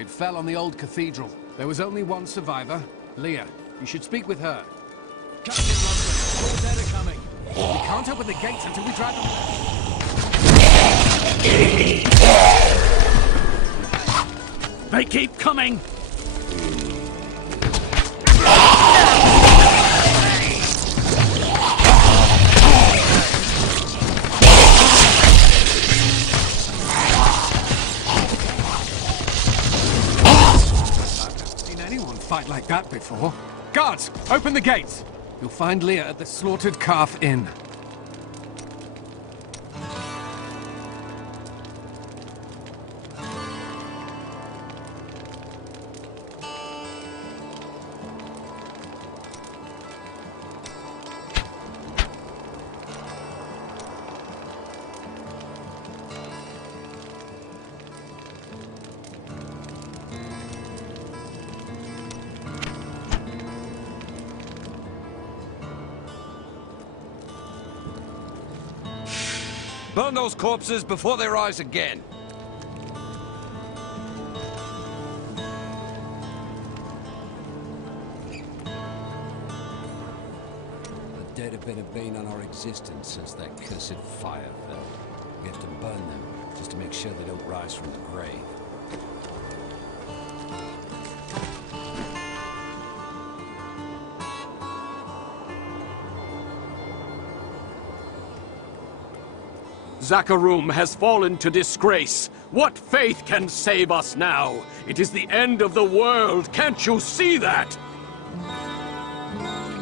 It fell on the old cathedral. There was only one survivor, Leah. You should speak with her. Captain London, all dead are coming. We can't open the gates until we drive them. They keep coming! Fight like that before. Guards, open the gates! You'll find Leah at the Slaughtered Calf Inn. Burn those corpses before they rise again. The dead have been a bane on our existence since that cursed fire fell. We have to burn them, just to make sure they don't rise from the grave. Zakharum has fallen to disgrace. What faith can save us now? It is the end of the world. Can't you see that?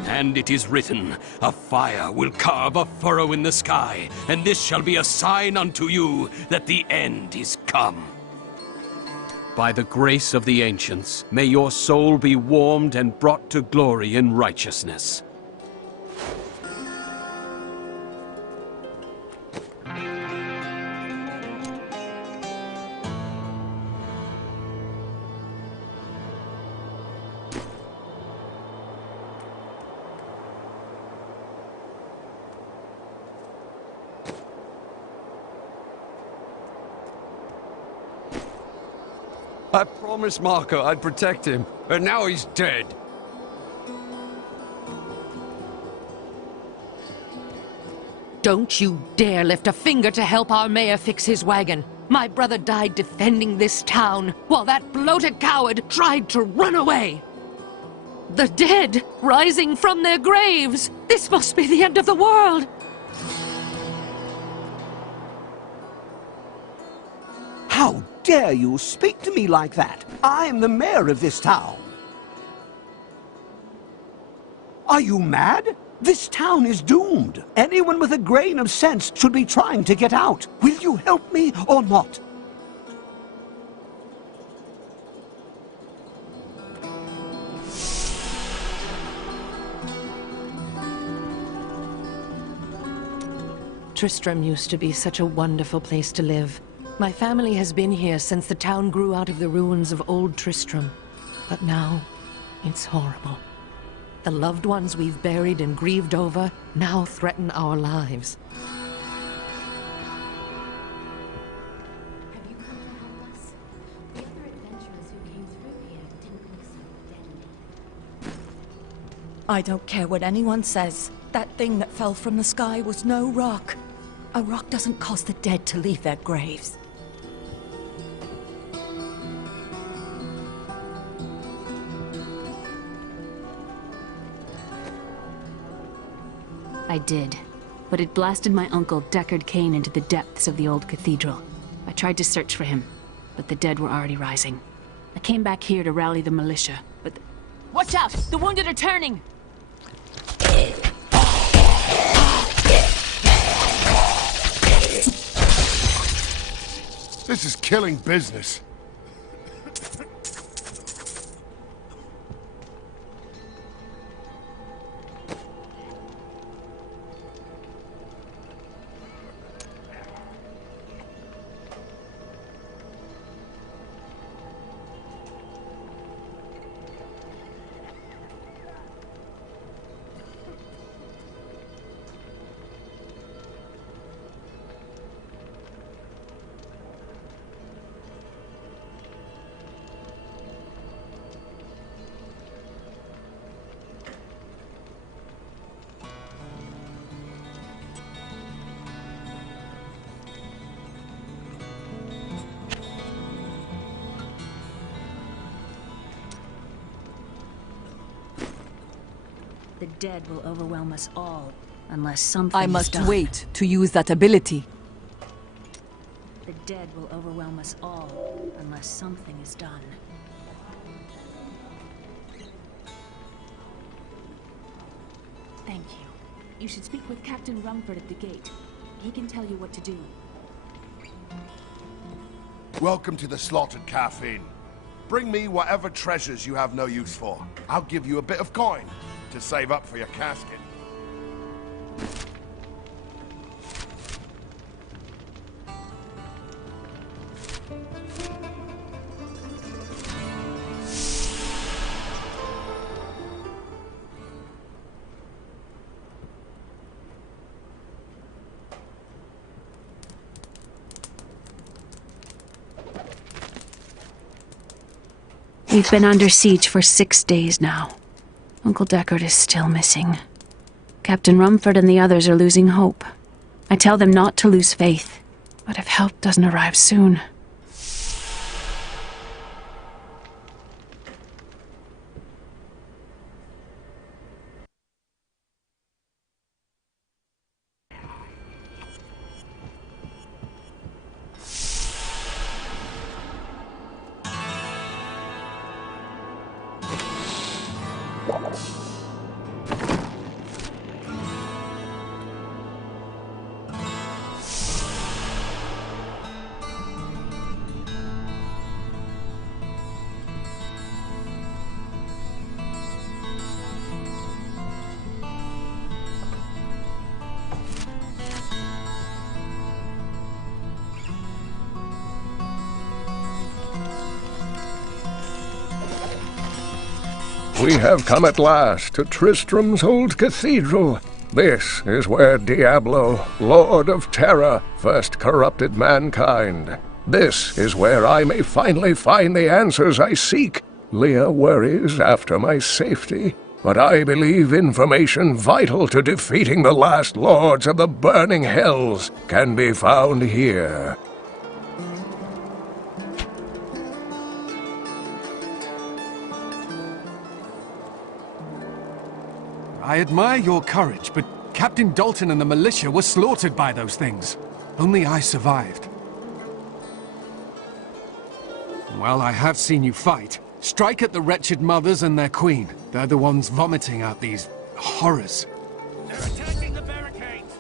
And it is written, a fire will carve a furrow in the sky, and this shall be a sign unto you that the end is come. By the grace of the ancients, may your soul be warmed and brought to glory in righteousness. I promised Marco I'd protect him, and now he's dead. Don't you dare lift a finger to help our mayor fix his wagon. My brother died defending this town, while that bloated coward tried to run away. The dead, rising from their graves. This must be the end of the world. How dare you speak to me like that? I am the mayor of this town. Are you mad? This town is doomed. Anyone with a grain of sense should be trying to get out. Will you help me or not? Tristram used to be such a wonderful place to live. My family has been here since the town grew out of the ruins of old Tristram. But now, it's horrible. The loved ones we've buried and grieved over now threaten our lives. Have you come to help us? The other adventurers who came through here didn't look so deadly. I don't care what anyone says. That thing that fell from the sky was no rock. A rock doesn't cause the dead to leave their graves. I did, but it blasted my uncle Deckard Cain into the depths of the old cathedral. I tried to search for him, but the dead were already rising. I came back here to rally the militia, but... Watch out! The wounded are turning! This is killing business. The dead will overwhelm us all, unless something I is must done. wait to use that ability. The dead will overwhelm us all, unless something is done. Thank you. You should speak with Captain Rumford at the gate. He can tell you what to do. Welcome to the Slaughtered Calf Inn. Bring me whatever treasures you have no use for. I'll give you a bit of coin to save up for your casket. We've been under siege for 6 days now. Uncle Deckard is still missing. Captain Rumford and the others are losing hope. I tell them not to lose faith, but if help doesn't arrive soon... We have come at last to Tristram's old cathedral. This is where Diablo, Lord of Terror, first corrupted mankind. This is where I may finally find the answers I seek. Leah worries after my safety, but I believe information vital to defeating the last lords of the burning hells can be found here. I admire your courage, but Captain Dalton and the militia were slaughtered by those things. Only I survived. Well, I have seen you fight. Strike at the wretched mothers and their queen. They're the ones vomiting out these horrors. They're attacking the barricades!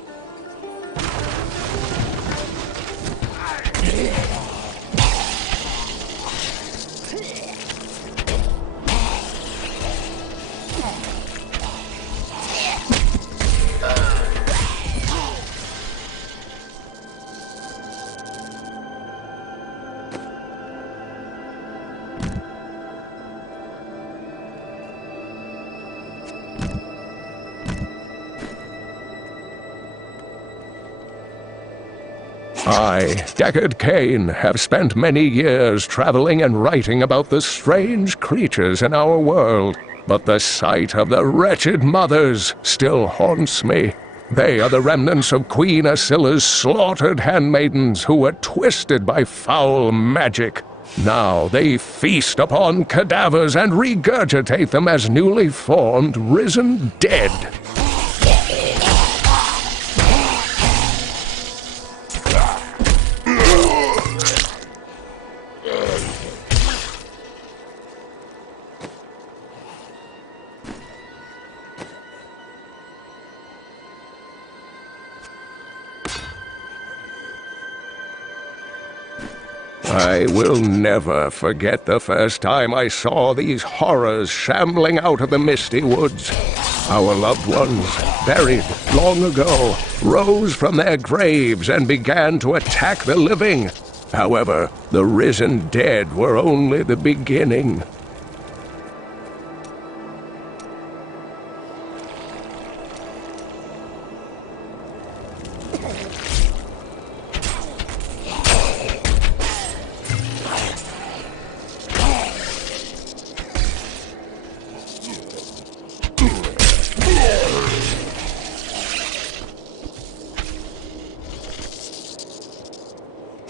I, Deckard Cain, have spent many years traveling and writing about the strange creatures in our world, but the sight of the wretched mothers still haunts me. They are the remnants of Queen Asilla's slaughtered handmaidens who were twisted by foul magic. Now they feast upon cadavers and regurgitate them as newly formed, risen dead. I will never forget the first time I saw these horrors shambling out of the misty woods. Our loved ones, buried long ago, rose from their graves and began to attack the living. However, the risen dead were only the beginning.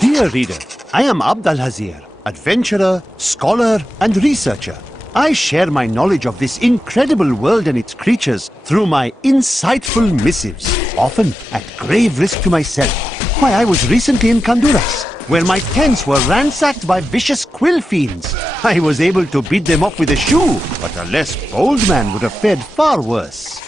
Dear reader, I am Abd al-Hazir, adventurer, scholar, and researcher. I share my knowledge of this incredible world and its creatures through my insightful missives, often at grave risk to myself. Why, I was recently in Honduras, where my tents were ransacked by vicious quill fiends. I was able to beat them off with a shoe, but a less bold man would have fared far worse.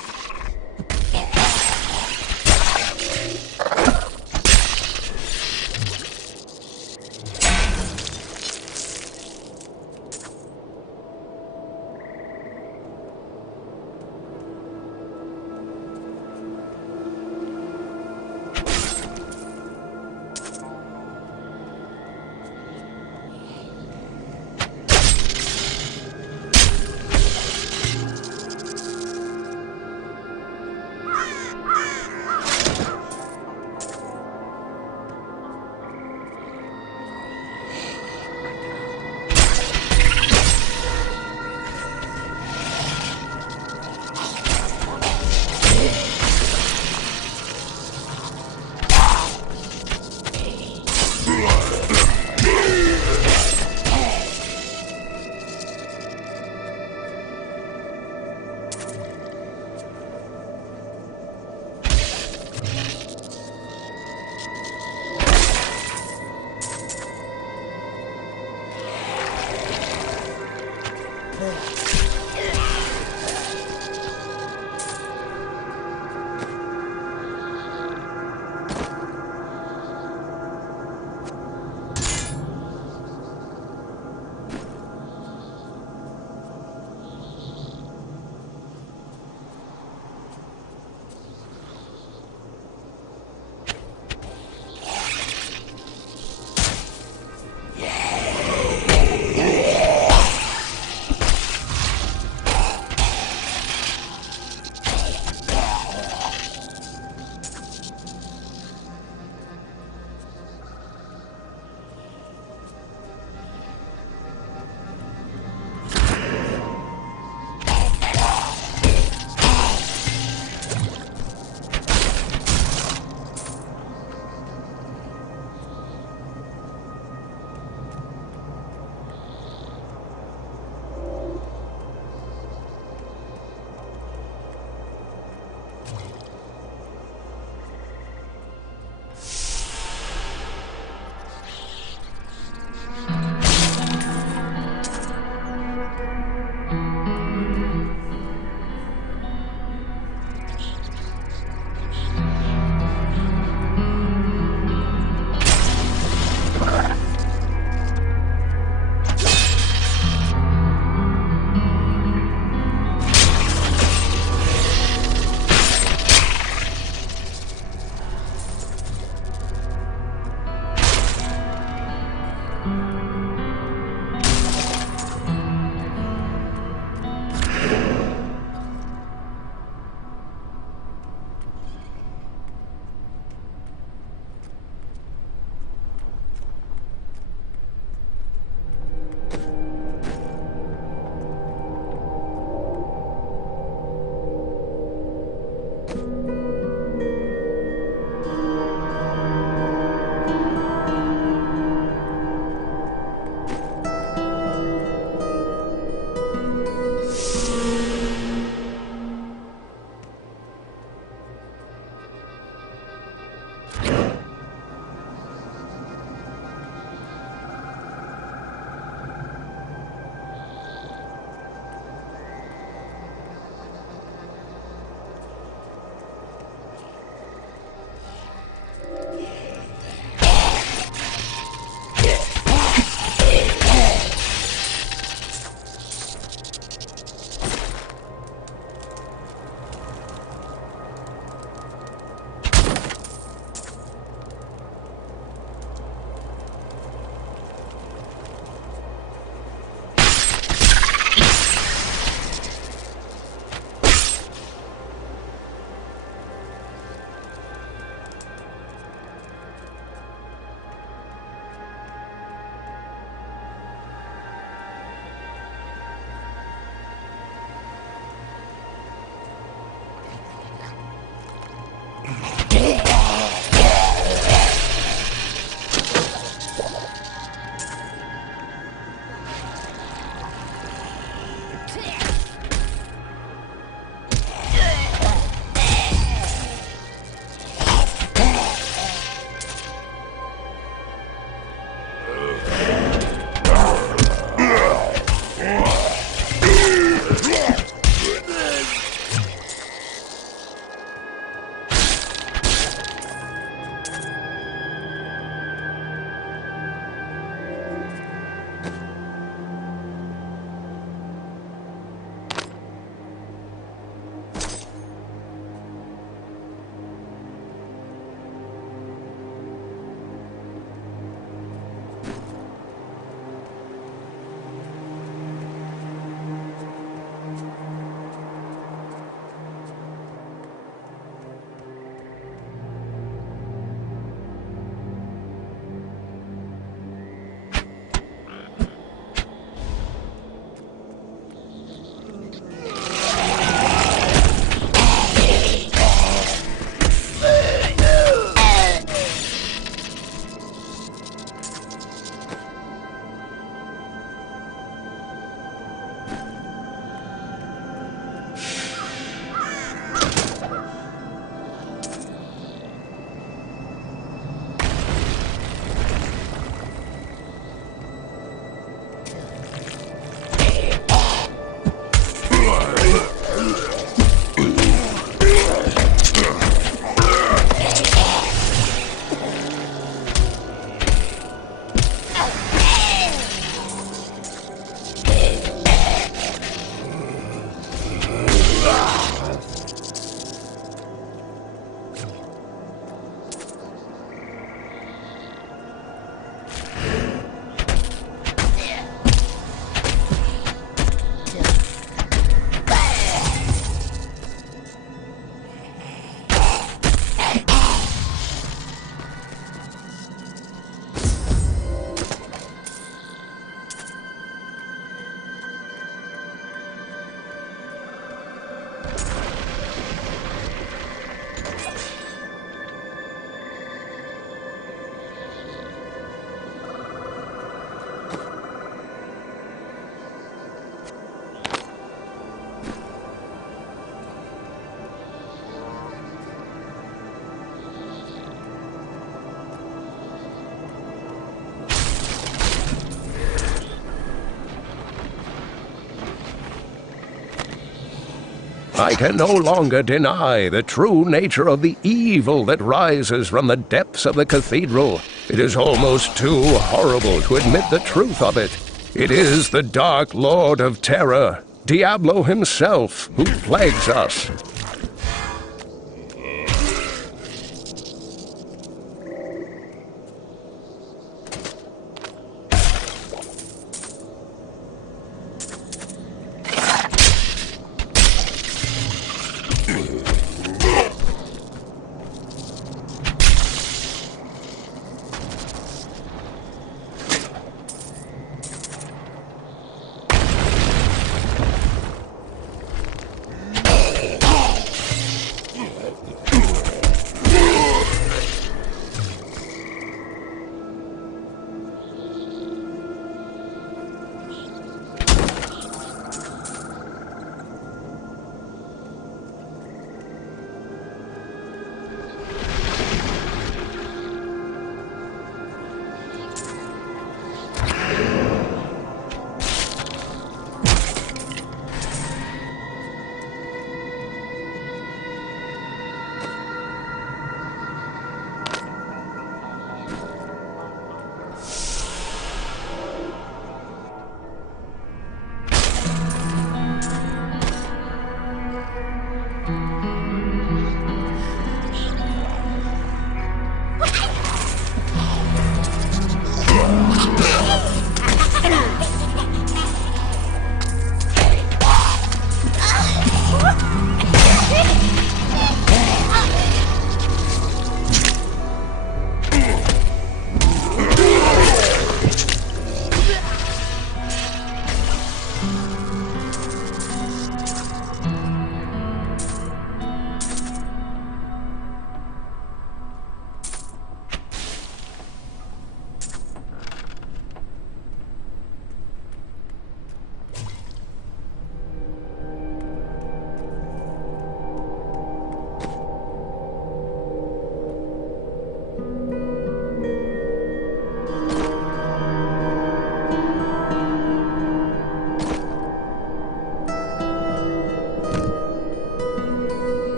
I can no longer deny the true nature of the evil that rises from the depths of the cathedral. It is almost too horrible to admit the truth of it. It is the Dark Lord of Terror, Diablo himself, who plagues us.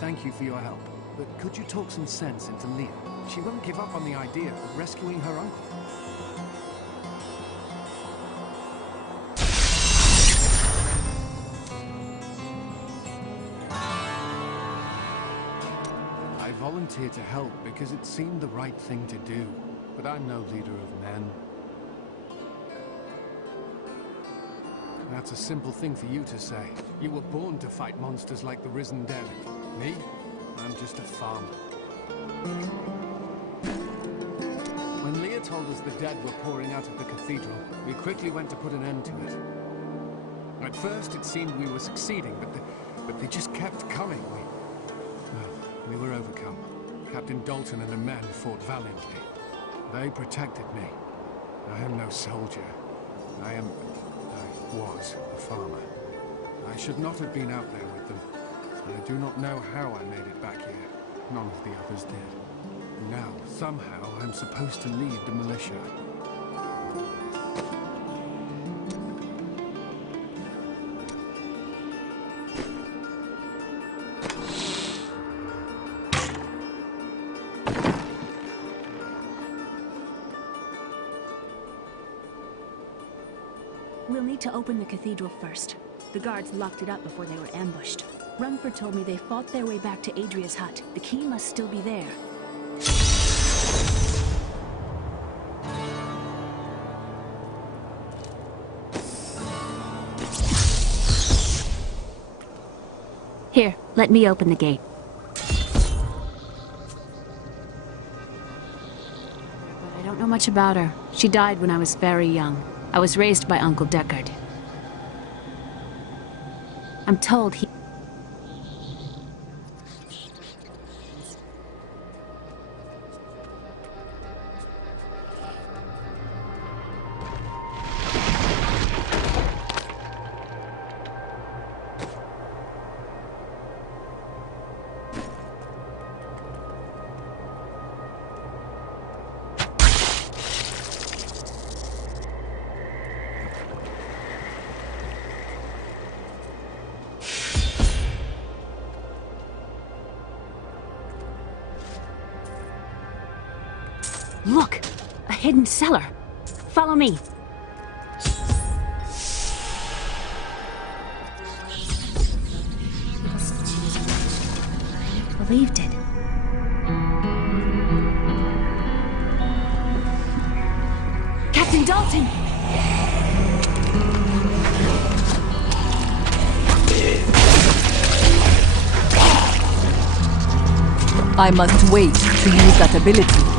Thank you for your help, but could you talk some sense into Leah? She won't give up on the idea of rescuing her uncle. I volunteered to help because it seemed the right thing to do, but I'm no leader of men. That's a simple thing for you to say. You were born to fight monsters like the risen dead. Me? I'm just a farmer. When Leah told us the dead were pouring out of the cathedral, we quickly went to put an end to it. At first, it seemed we were succeeding, but they just kept coming. We were overcome. Captain Dalton and the men fought valiantly. They protected me. I am no soldier. I was a farmer. I should not have been out there with them. I do not know how I made it back here. None of the others did. Now, somehow, I'm supposed to lead the militia. We'll need to open the cathedral first. The guards locked it up before they were ambushed. Rumford told me they fought their way back to Adria's hut. The key must still be there. Here, let me open the gate. But I don't know much about her. She died when I was very young. I was raised by Uncle Deckard. I'm told he... Look! A hidden cellar! Follow me! I believed it. Captain Dalton! I must wait to use that ability.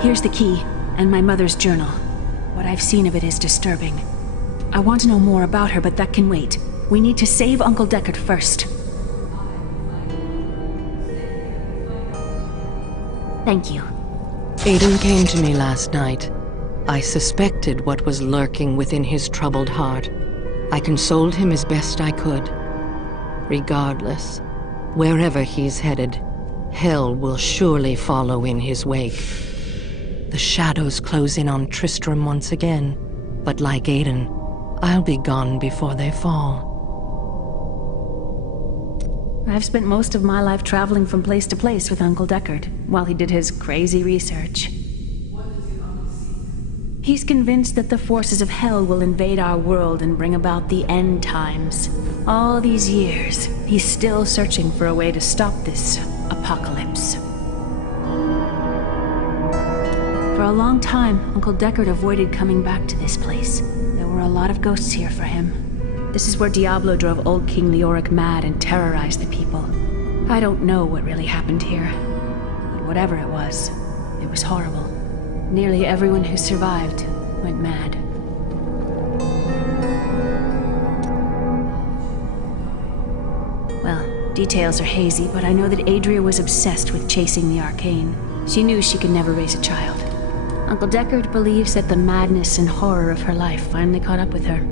Here's the key, and my mother's journal. What I've seen of it is disturbing. I want to know more about her, but that can wait. We need to save Uncle Deckard first. Thank you. Aiden came to me last night. I suspected what was lurking within his troubled heart. I consoled him as best I could. Regardless, wherever he's headed, hell will surely follow in his wake. The shadows close in on Tristram once again, but like Aiden, I'll be gone before they fall. I've spent most of my life traveling from place to place with Uncle Deckard, while he did his crazy research. He's convinced that the forces of hell will invade our world and bring about the end times. All these years, he's still searching for a way to stop this apocalypse. For a long time, Uncle Deckard avoided coming back to this place. There were a lot of ghosts here for him. This is where Diablo drove old King Leoric mad and terrorized the people. I don't know what really happened here, but whatever it was horrible. Nearly everyone who survived went mad. Well, details are hazy, but I know that Adria was obsessed with chasing the arcane. She knew she could never raise a child. Uncle Deckard believes that the madness and horror of her life finally caught up with her.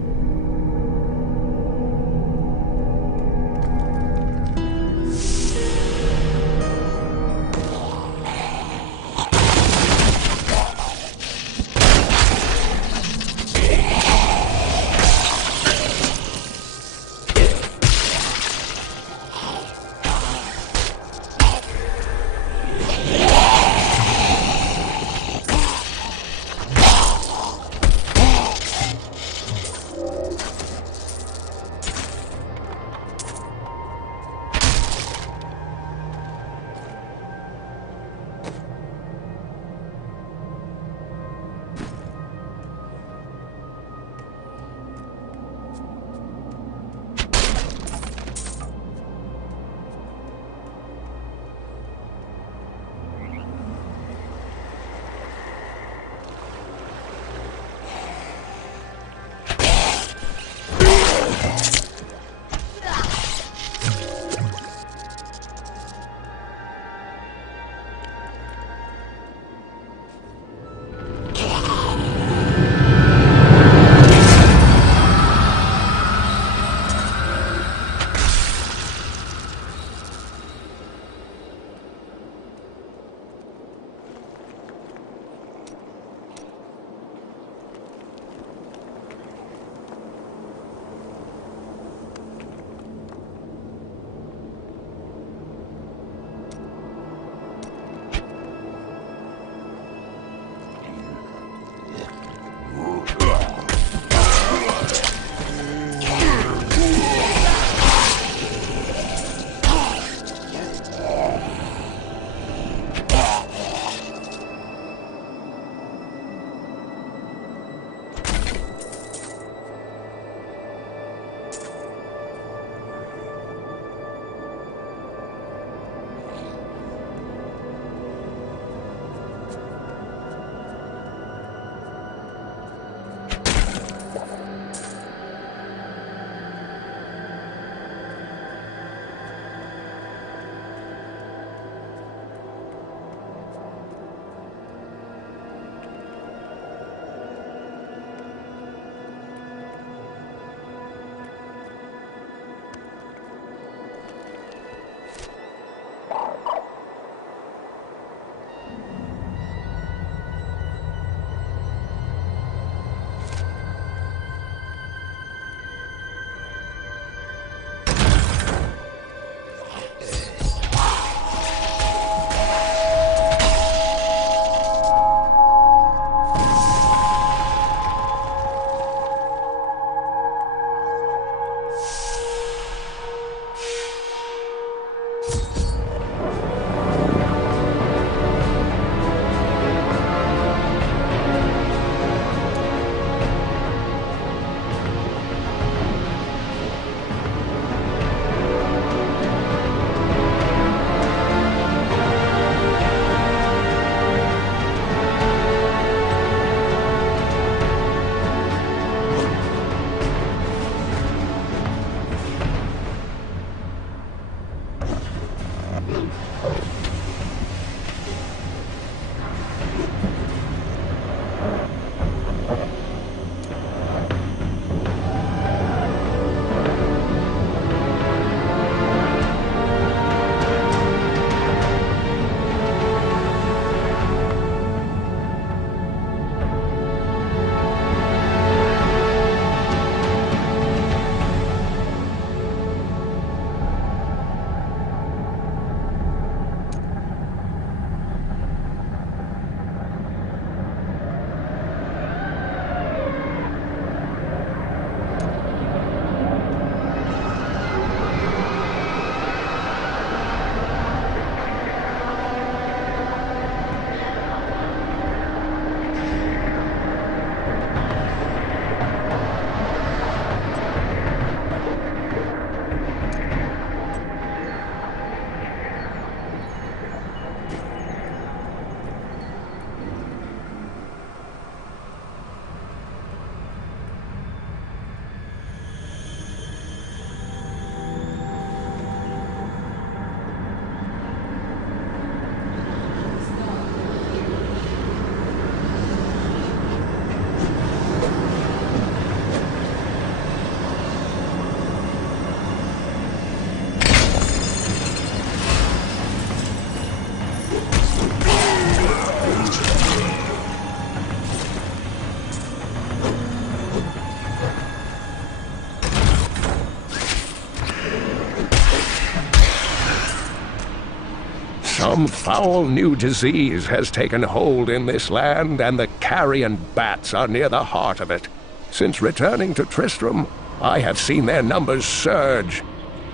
Some foul new disease has taken hold in this land, and the carrion bats are near the heart of it. Since returning to Tristram, I have seen their numbers surge.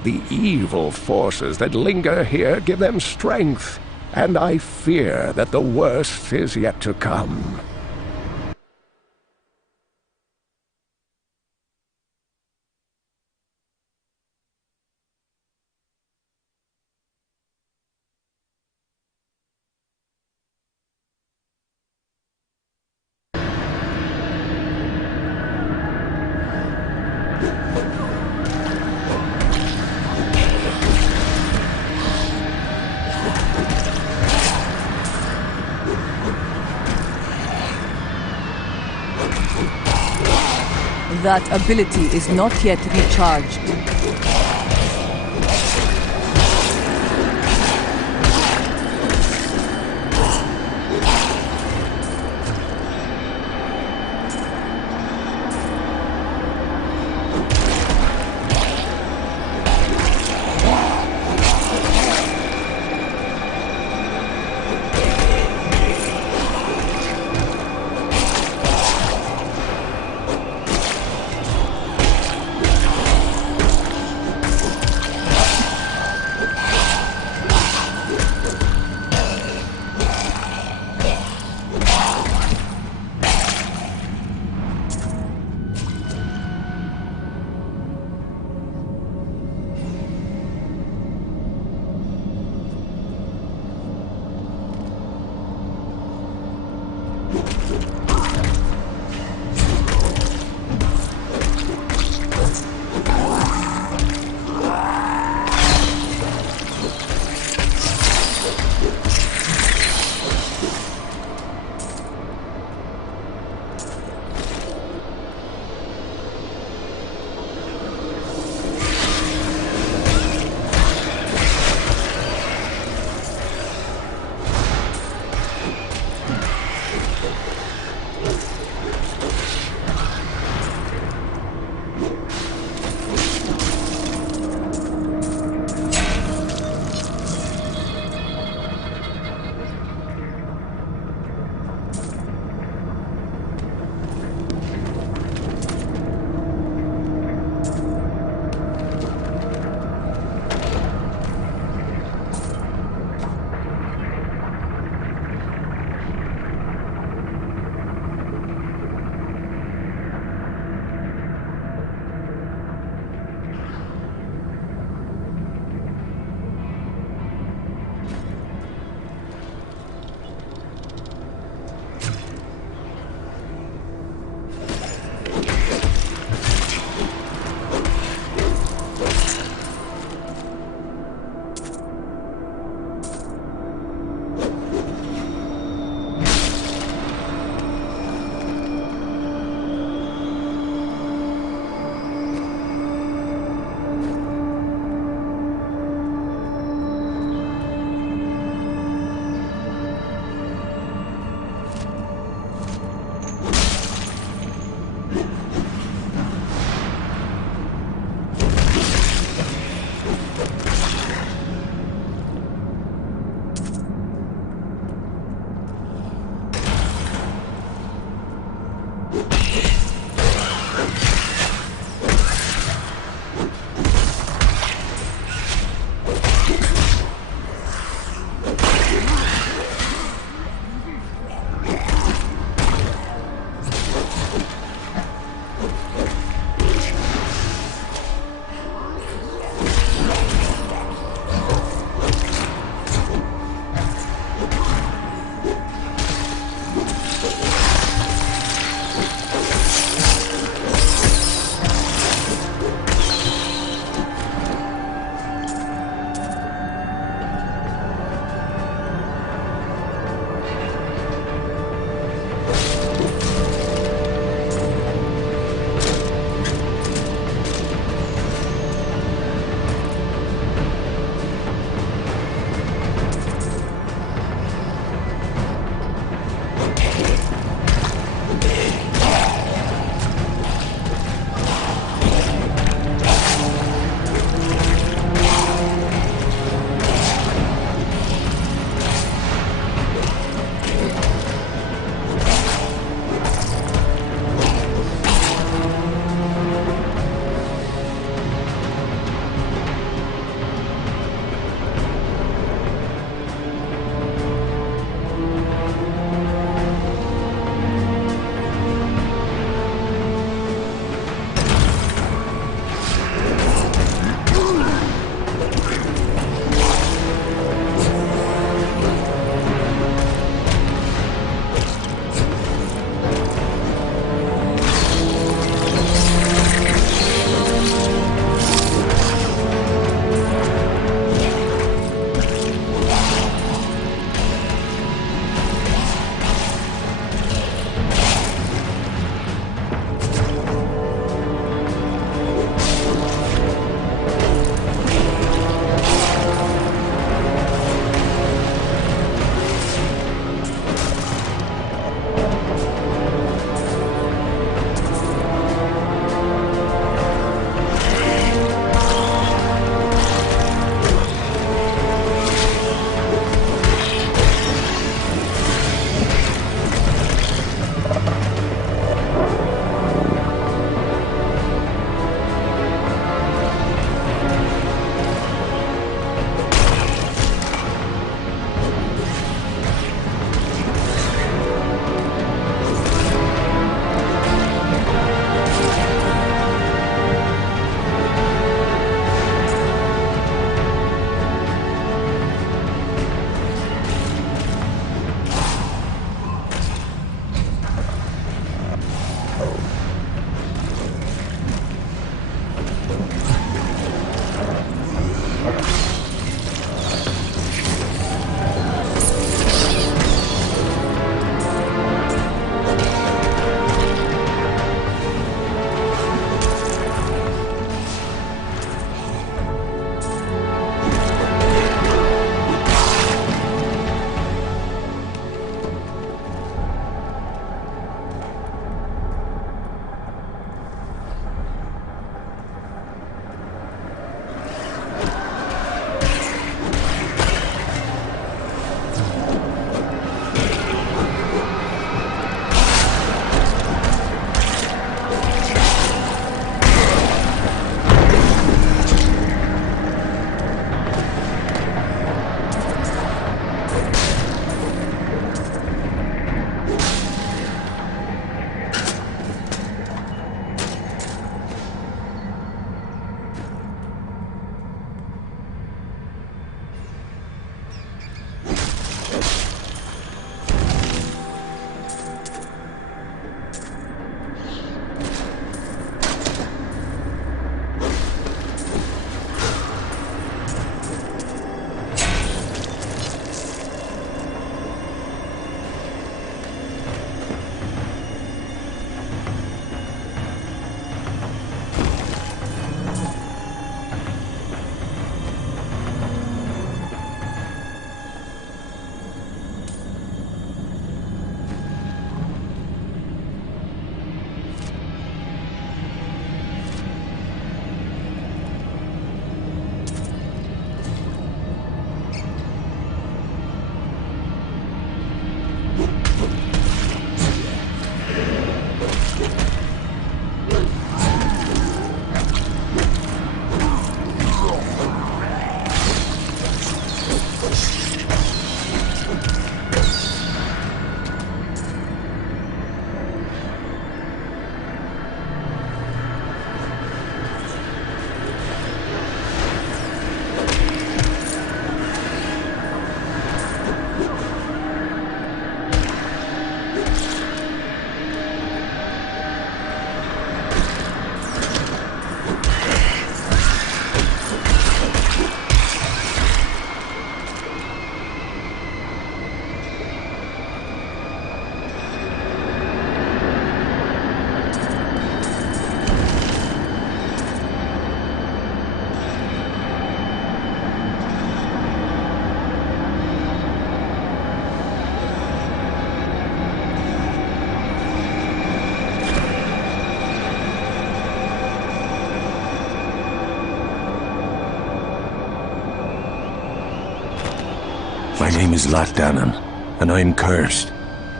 The evil forces that linger here give them strength, and I fear that the worst is yet to come. That ability is not yet recharged. My name is Latdanan, and I'm cursed.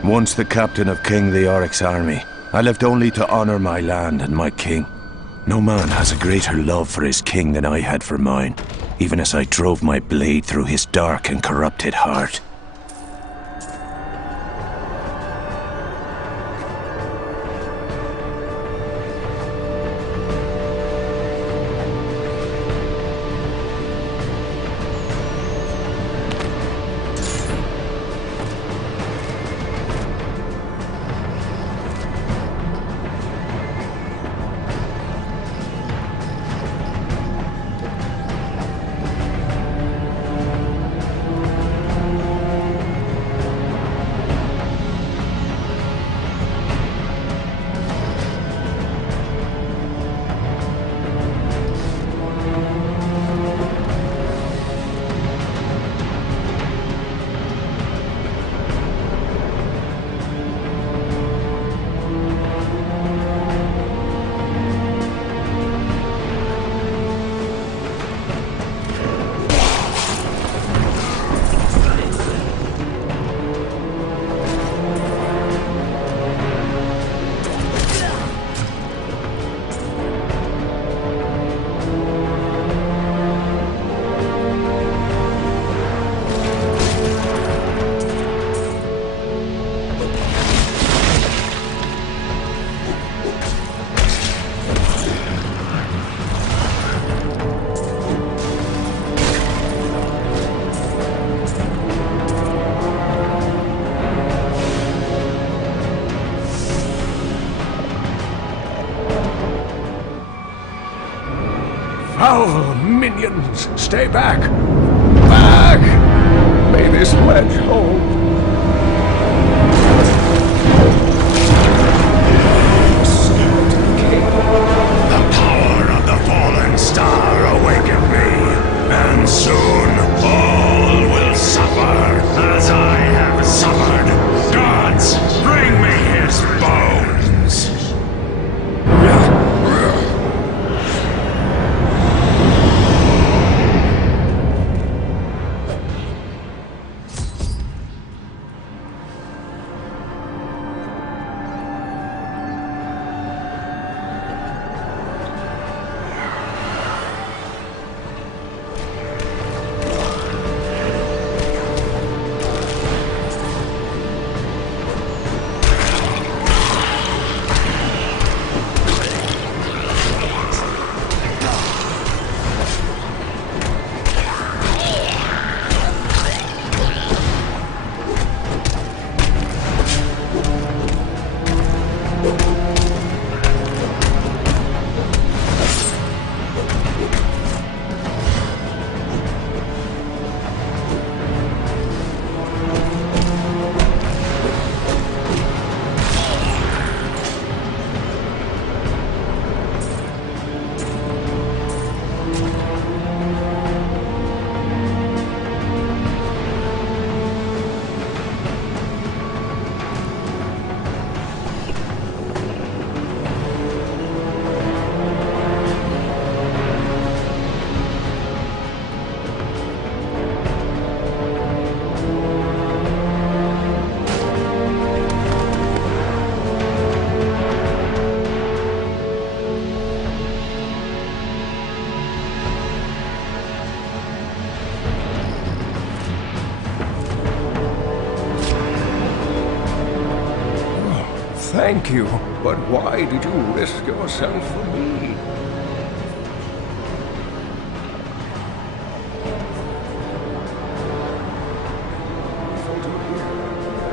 Once the captain of King Leoric's army, I lived only to honor my land and my king. No man has a greater love for his king than I had for mine, even as I drove my blade through his dark and corrupted heart. Foul minions, stay back! Back! May this ledge hold. The power of the fallen star awakened me, and soon all will suffer as I have suffered. Gods, bring me his bones! Thank you, but why did you risk yourself for me?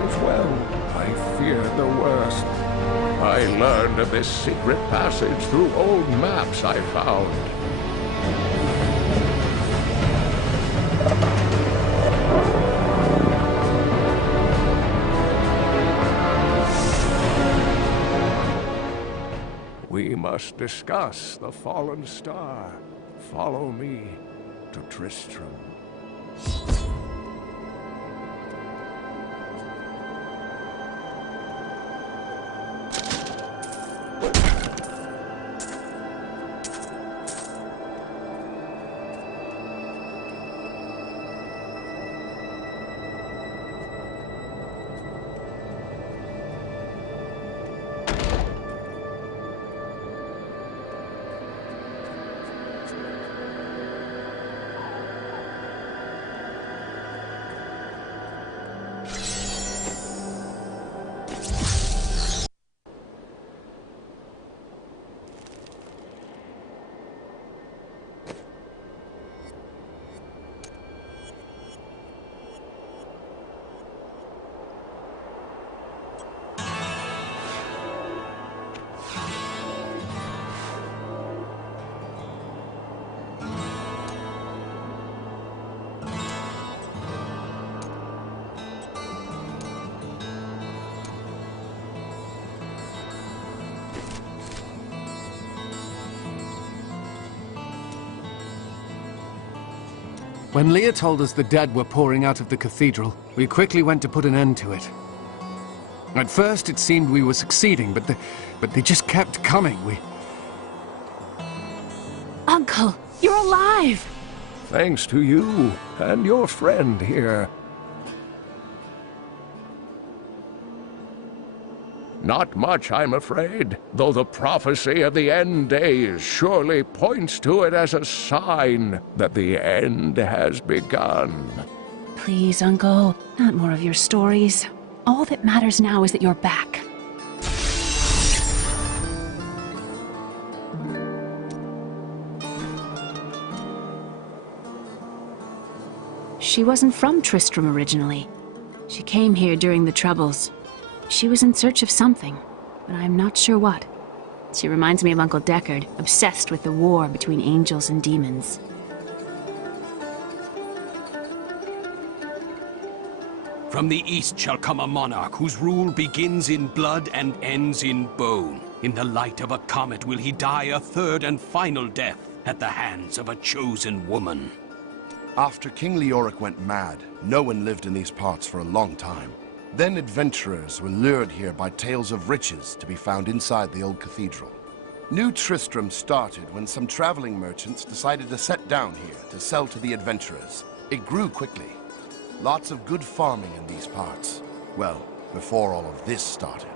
As well, I feared the worst. I learned of this secret passage through old maps I found. We must discuss the fallen star. Follow me to Tristram. When Leah told us the dead were pouring out of the cathedral, we quickly went to put an end to it. At first, it seemed we were succeeding, but they just kept coming. Uncle, you're alive! Thanks to you and your friend here. Not much, I'm afraid, though the prophecy of the end days surely points to it as a sign that the end has begun. Please, Uncle, not more of your stories. All that matters now is that you're back. She wasn't from Tristram originally. She came here during the Troubles. She was in search of something, but I'm not sure what. She reminds me of Uncle Deckard, obsessed with the war between angels and demons. From the east shall come a monarch whose rule begins in blood and ends in bone. In the light of a comet will he die a third and final death at the hands of a chosen woman. After King Leoric went mad, no one lived in these parts for a long time. Then adventurers were lured here by tales of riches to be found inside the old cathedral. New Tristram started when some traveling merchants decided to set down here to sell to the adventurers. It grew quickly. Lots of good farming in these parts. Well, before all of this started.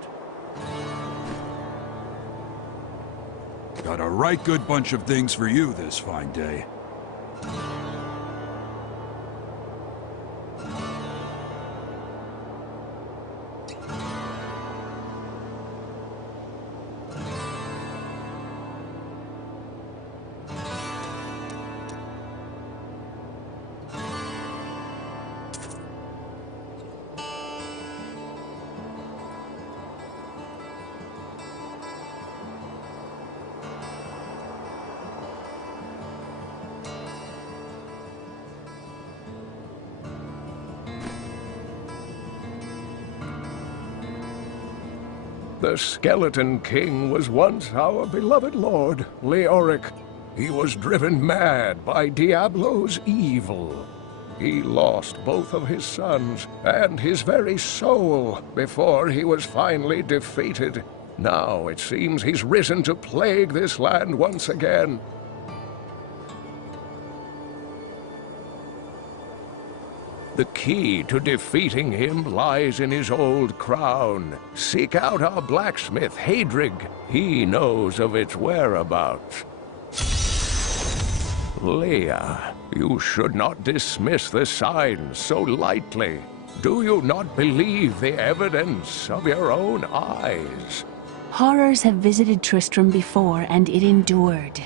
Got a right good bunch of things for you this fine day. The Skeleton King was once our beloved lord, Leoric. He was driven mad by Diablo's evil. He lost both of his sons and his very soul before he was finally defeated. Now it seems he's risen to plague this land once again. The key to defeating him lies in his old crown. Seek out our blacksmith, Hadrig. He knows of its whereabouts. Leah, you should not dismiss the signs so lightly. Do you not believe the evidence of your own eyes? Horrors have visited Tristram before, and it endured.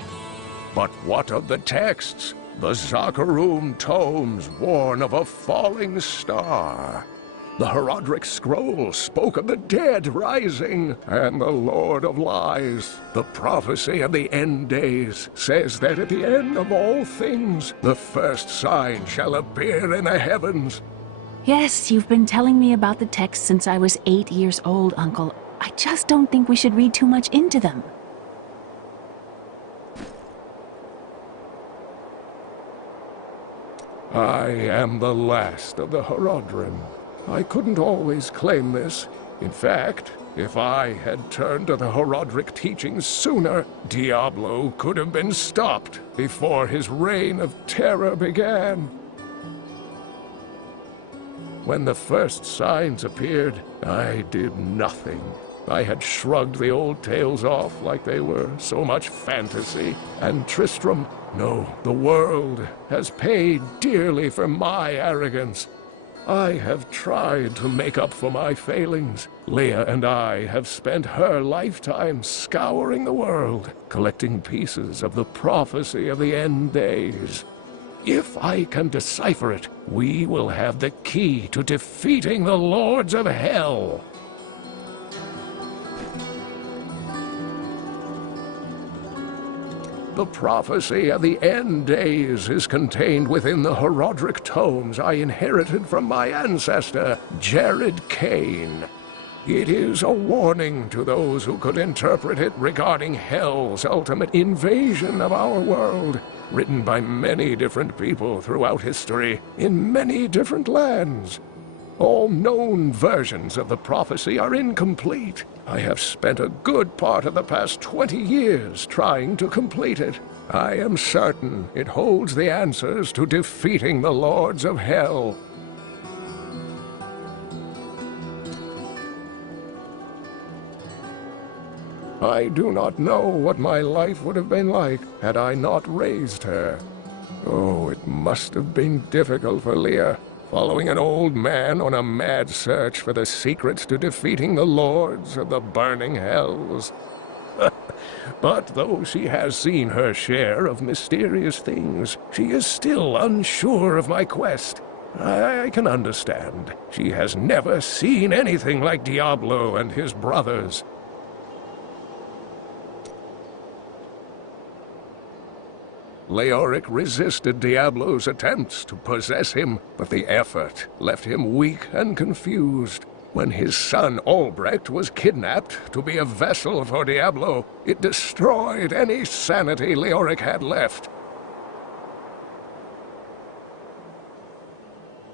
But what of the texts? The Zakharum tomes warn of a falling star. The Herodric scroll spoke of the dead rising, and the Lord of Lies, the prophecy of the end days, says that at the end of all things, the first sign shall appear in the heavens. Yes, you've been telling me about the texts since I was 8 years old, Uncle. I just don't think we should read too much into them. I am the last of the Herodrim. I couldn't always claim this. In fact, if I had turned to the Herodric teachings sooner, Diablo could have been stopped before his reign of terror began. When the first signs appeared, I did nothing. I had shrugged the old tales off like they were so much fantasy, and Tristram, no, the world, has paid dearly for my arrogance. I have tried to make up for my failings. Leah and I have spent her lifetime scouring the world, collecting pieces of the prophecy of the end days. If I can decipher it, we will have the key to defeating the Lords of Hell. The prophecy of the end days is contained within the Herodric tomes I inherited from my ancestor, Jared Kane. It is a warning to those who could interpret it regarding Hell's ultimate invasion of our world, written by many different people throughout history, in many different lands. All known versions of the prophecy are incomplete. I have spent a good part of the past 20 years trying to complete it. I am certain it holds the answers to defeating the Lords of Hell. I do not know what my life would have been like had I not raised her. Oh, it must have been difficult for Leah, following an old man on a mad search for the secrets to defeating the Lords of the burning hells. But though she has seen her share of mysterious things, she is still unsure of my quest. I can understand. She has never seen anything like Diablo and his brothers. Leoric resisted Diablo's attempts to possess him, but the effort left him weak and confused. When his son Albrecht was kidnapped to be a vessel for Diablo, it destroyed any sanity Leoric had left.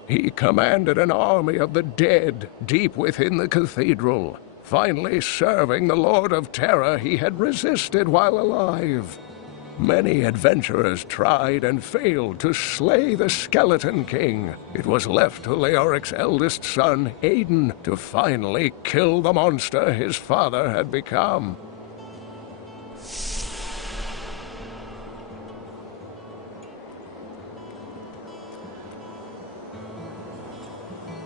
He commanded an army of the dead deep within the cathedral, finally serving the Lord of Terror he had resisted while alive. Many adventurers tried and failed to slay the Skeleton King. It was left to Leoric's eldest son, Aiden, to finally kill the monster his father had become.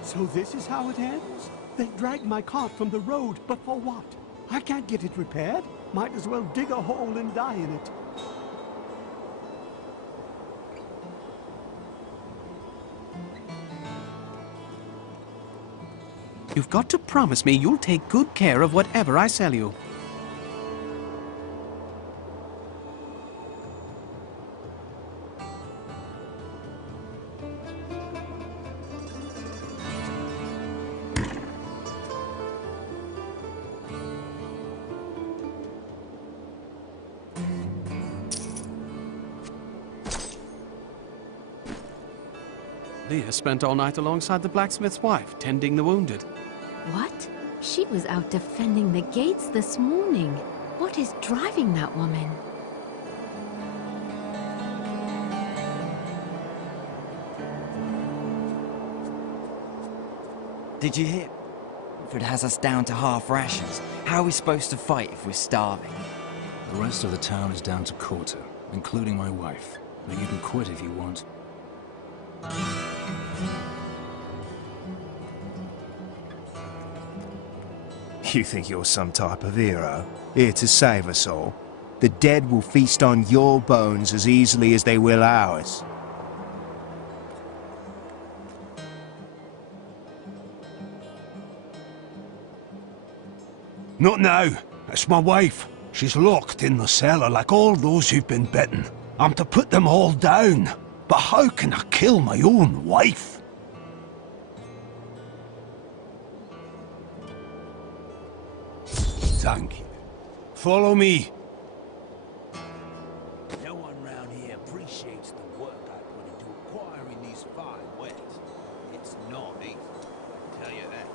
So this is how it ends? They dragged my cart from the road, but for what? I can't get it repaired. Might as well dig a hole and die in it. You've got to promise me you'll take good care of whatever I sell you. Leah spent all night alongside the blacksmith's wife, tending the wounded. What? She was out defending the gates this morning. What is driving that woman? Did you hear? It has us down to half rations. How are we supposed to fight if we're starving? The rest of the town is down to quarter, including my wife. But you can quit if you want. You think you're some type of hero, here to save us all? The dead will feast on your bones as easily as they will ours. Not now. It's my wife. She's locked in the cellar like all those who've been bitten. I'm to put them all down. But how can I kill my own wife? Thank you. Follow me. No one round here appreciates the work I put into acquiring these fine wares. It's not easy, I can tell you that.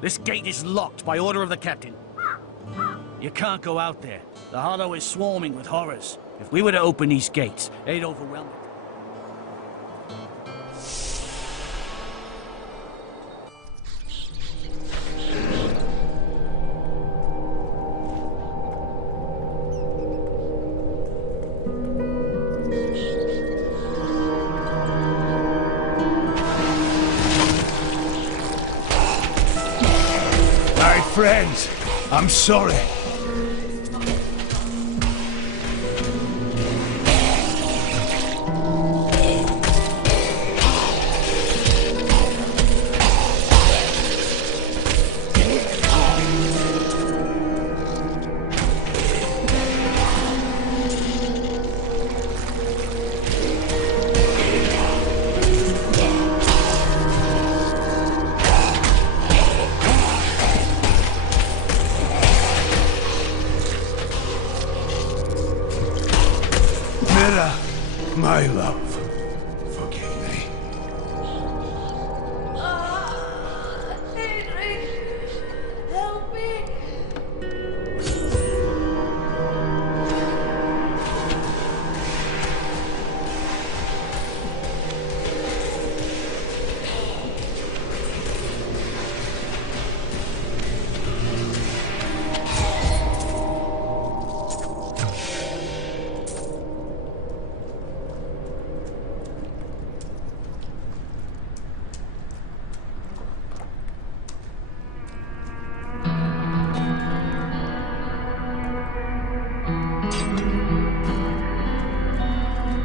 This gate is locked by order of the captain. You can't go out there. The Hollow is swarming with horrors. If we were to open these gates, they'd overwhelm it. Friends, I'm sorry. My love, forgive me. Henry, help me.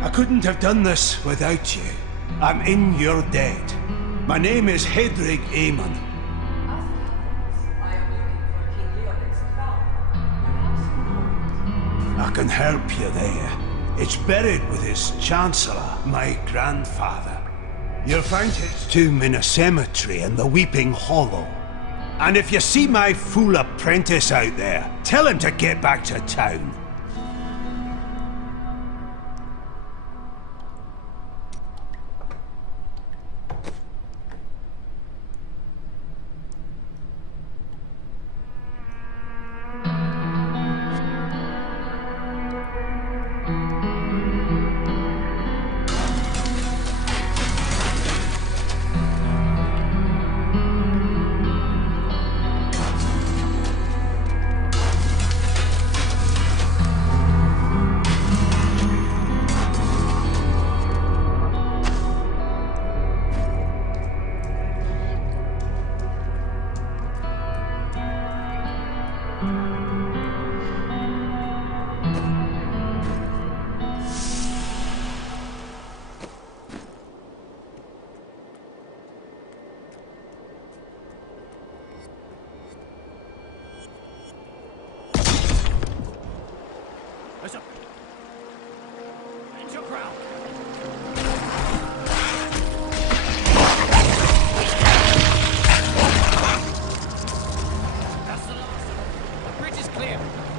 I couldn't have done this without you. I'm in your debt. My name is Hedrig Aemon. I can help you there. It's buried with his Chancellor, my grandfather. You'll find its tomb in a cemetery in the Weeping Hollow. And if you see my fool apprentice out there, tell him to get back to town.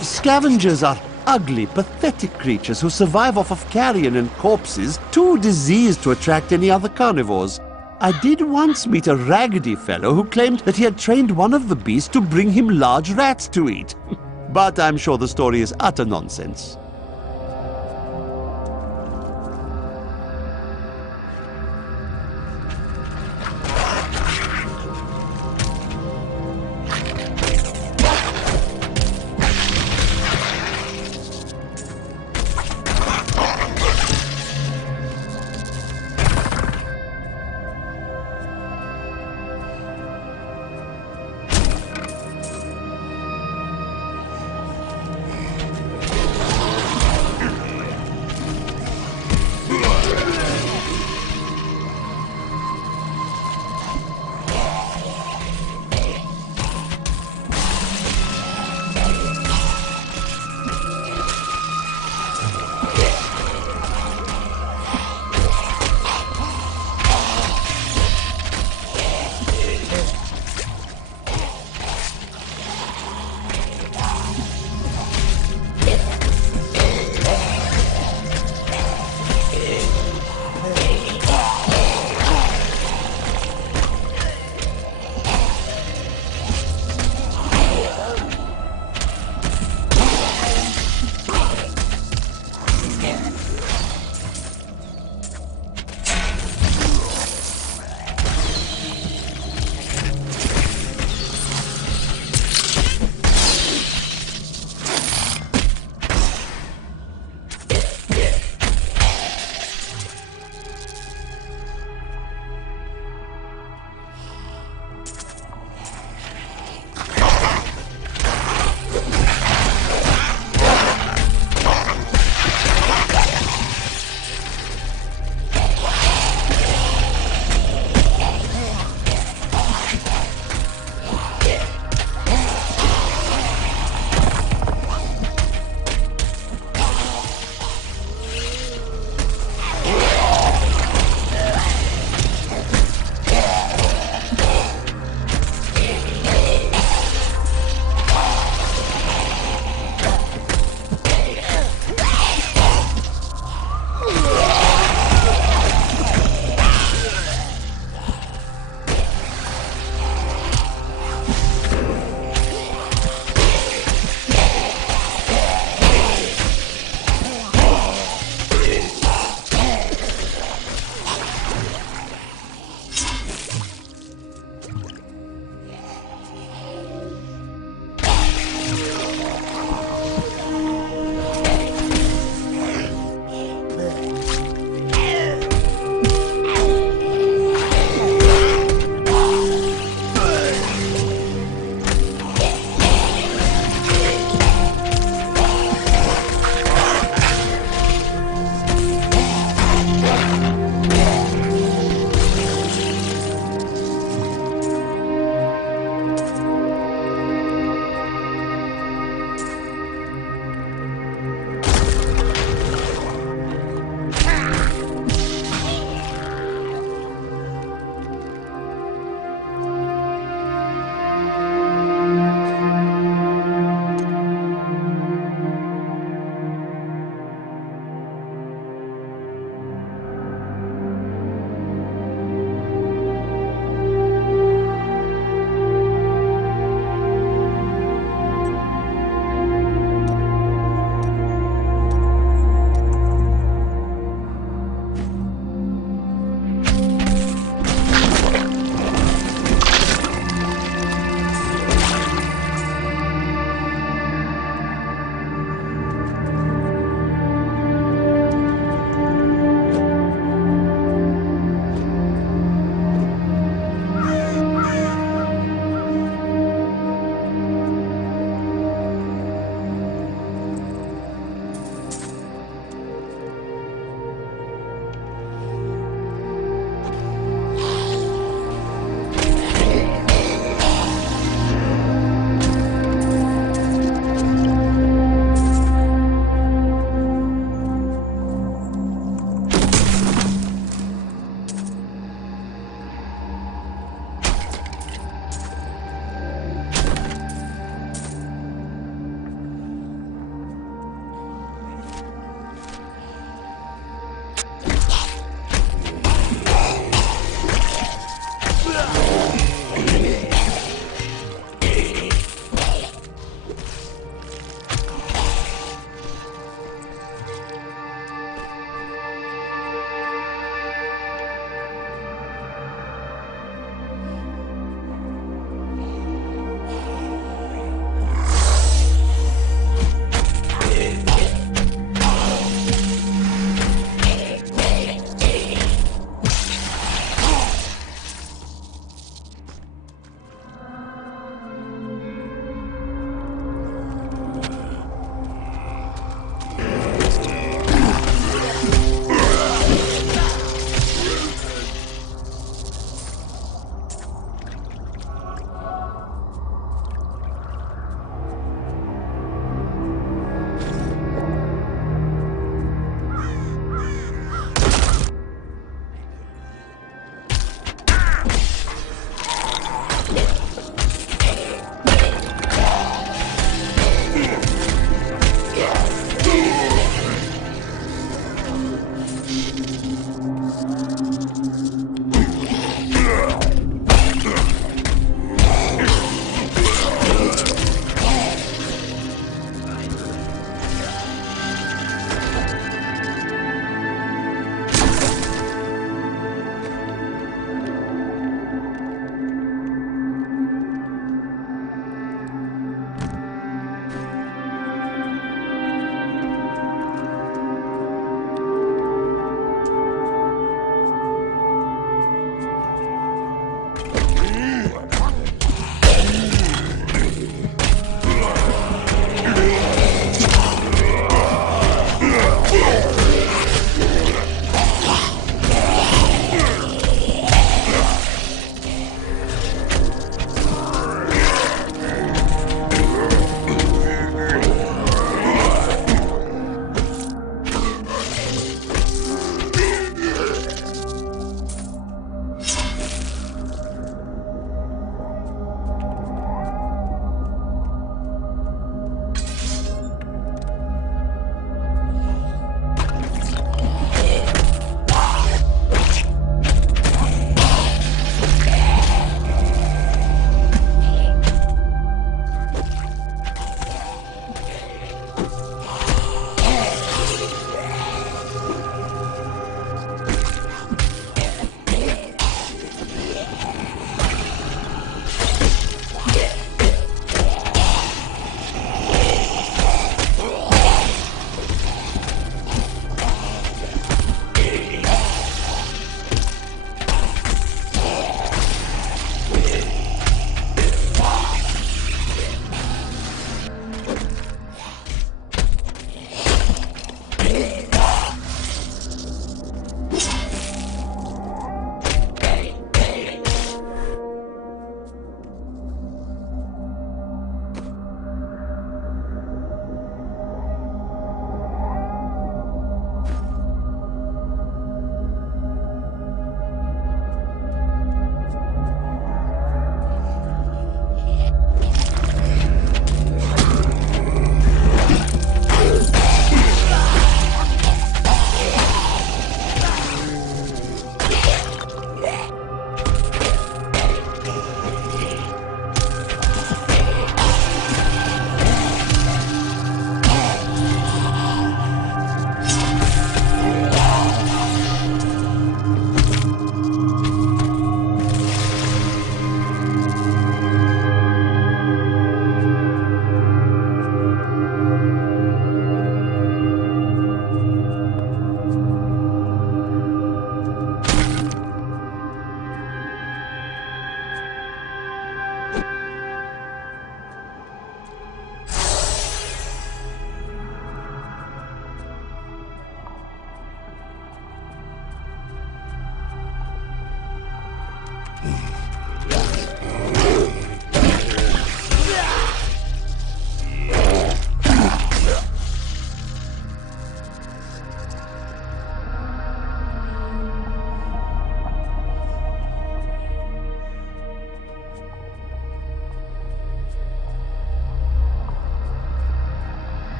Scavengers are ugly, pathetic creatures who survive off of carrion and corpses, too diseased to attract any other carnivores. I did once meet a raggedy fellow who claimed that he had trained one of the beasts to bring him large rats to eat. But I'm sure the story is utter nonsense.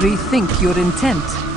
Rethink your intent.